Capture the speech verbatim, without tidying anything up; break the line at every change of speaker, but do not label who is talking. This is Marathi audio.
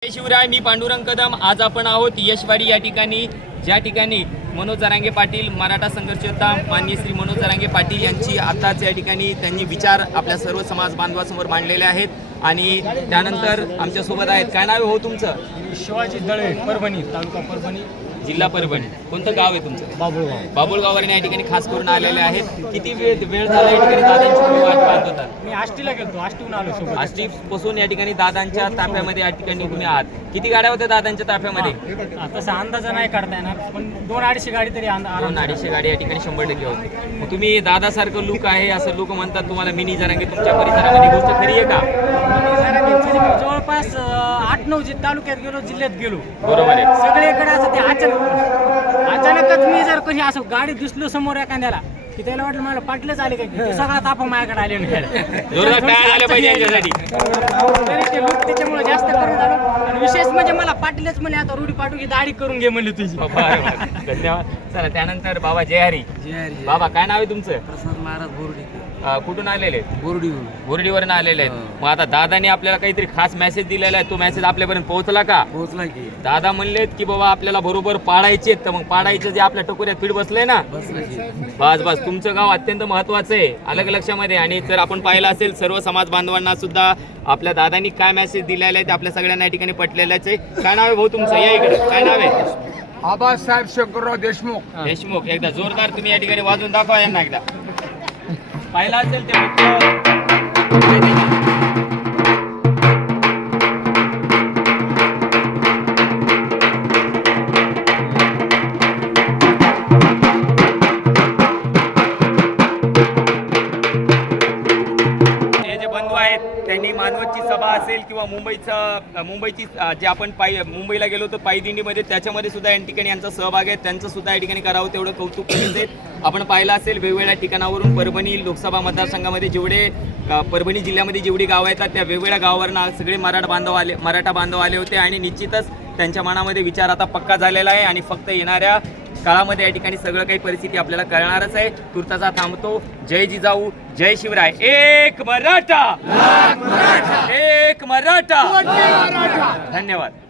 जय शिवराय. मी पांडुरंग कदम. आज आपण आहोत यशवाडी या ठिकाणी, ज्या ठिकाणी मनोज जरांगे पाटील मराठा संघर्ष योद्धा माननीय श्री मनोज जरांगे पाटील यांची आताच या ठिकाणी त्यांनी विचार आपल्या सर्व समाज बांधवासमोर मांडलेले आहेत. आणि त्यानंतर आमच्यासोबत आहेत. काय नाव हो तुमचं?
शिवाजी दळे, परभणी तालुका परभणी,
जिल्हा परभणी. कोणतं गाव आहे तुमचं?
बाबुळगाव.
बाबुळगाववरून या ठिकाणी खास करून आलेले आहेत. किती वेळ वेळ झाला या ठिकाणी दादांची तुम्ही वाट पाहत होता?
मी आष्टीला गेलो, आष्टीहून आलो सोबत.
आष्टी पासून या ठिकाणी दादांच्या ताफ्यामध्ये या ठिकाणी तुम्ही आहात. किती गाड्या होत्या दादांच्या ताफ्यामध्ये?
हा, तसा अंदाजा नाही काढता येणार, पण दोन अडीचशे गाडी तरी अंदा- आराम
दोन अडीचशे गाडी या ठिकाणी शंभर टक्के होते. मग तुम्ही दादासारखं लुक आहे असं लोक म्हणतात तुम्हाला. मिनी जरांगे तुमच्या परिसरामध्ये गोष्ट खरी आहे का?
जरा त्यांची जवळपास अं, आठ नऊ जि तालुक्यात गेलो, जिल्ह्यात गेलो,
बरोबर आहे.
सगळीकडे असं ते अचानक अचानकच मी जर कशी असं गाडी दिसलो समोर एखाद्याला की त्याला वाटलं मला पाटलंच आले काय, सगळा तापा माझ्याकडे आले नाही.
जोरदार टाळ्या झाल्या पाहिजे यांच्यासाठी.
तरी ते लुक त्याच्यामुळे जास्त करून झालं. आणि विशेष म्हणजे मला पाटीलच म्हणे आता रूढी पाठवू की दाढी करून घे म्हणली तुझी.
बरं, बरं. धन्यवाद. चला त्यानंतर बाबा जय हरी. बाबा काय नाव आहे तुमचं?
प्रसाद महाराज बोर्डी.
अं, कुठून आलेले?
बोर्डी.
बोर्डीवरून आलेले आहेत. मग आता दादाने आपल्याला काहीतरी खास मेसेज दिलेला आहे. तो मेसेज आपल्यापर्यंत पोहोचला का?
पोहोचला की
दादा म्हणलेत की बाबा आपल्याला बरोबर पाडायचे, तर मग पाडायचं जे आपल्या टकोऱ्यात पीठ बसलंय ना, बस बस तुमचं गाव अत्यंत महत्वाचं आहे, अलग लक्षामध्ये. आणि जर आपण पाहिलं असेल सर्व समाज बांधवांना सुद्धा आपल्या दादांनी काय मेसेज दिलेला आहे ते आपल्या सगळ्यांना या ठिकाणी पटलेलंच आहे. काय नाव आहे भाऊ तुमचं? या इकडे. काय नाव आहे?
आबासाहेब शंकरराव देशमुख.
देशमुख. एकदा जोरदार तुम्ही या ठिकाणी वाजून दाखवा यांना. एकदा पाहिलं असेल ते त्यांनी मानवतची सभा असेल किंवा मुंबईचं मुंबईची जे आपण पायी मुंबईला गेलो तर पायी दिंडीमध्ये, त्याच्यामध्ये सुद्धा या ठिकाणी यांचा सहभाग आहे. त्यांचं सुद्धा या ठिकाणी करावं तेवढं कौतुक करीत आहेत. आपण पाहिलं असेल वेगवेगळ्या ठिकाणावरून परभणी लोकसभा मतदारसंघामध्ये जेवढे परभणी जिल्ह्यामध्ये जेवढी गावं येतात त्या वेगवेगळ्या गावावरून सगळे मराठा बांधव आले मराठा बांधव आले होते. आणि निश्चितच त्यांच्या मनामध्ये विचार आता पक्का झालेला आहे. आणि फक्त येणाऱ्या काळामध्ये या ठिकाणी सगळं काही परिस्थिती आपल्याला कळणारच आहे. तुर्ताचा थांबतो. जय जिजाऊ, जय शिवराय. एक मराठा, एक मराठा. धन्यवाद.